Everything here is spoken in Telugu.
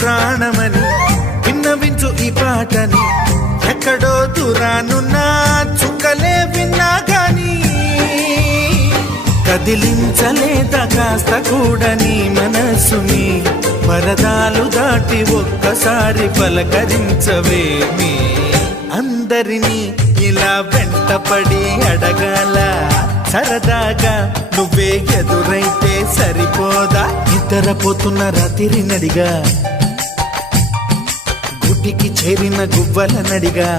ప్రాణమని విన్నవించు ఈ పాటని ఎక్కడో దూరానున్నా చుక్కలే విన్నా గాని కదిలించలేదా కాస్త కూడా నీ మనసుని పరదాలు దాటి ఒక్కసారి పలకరించవేమి అందరినీ ఇలా వెంటపడి అడగాల సరదాగా నువ్వే ఎదురైతే సరిపోదా నిద్రపోతున్న రాత్రి నడిగా గుటికి చేరిన గువ్వల నడిగా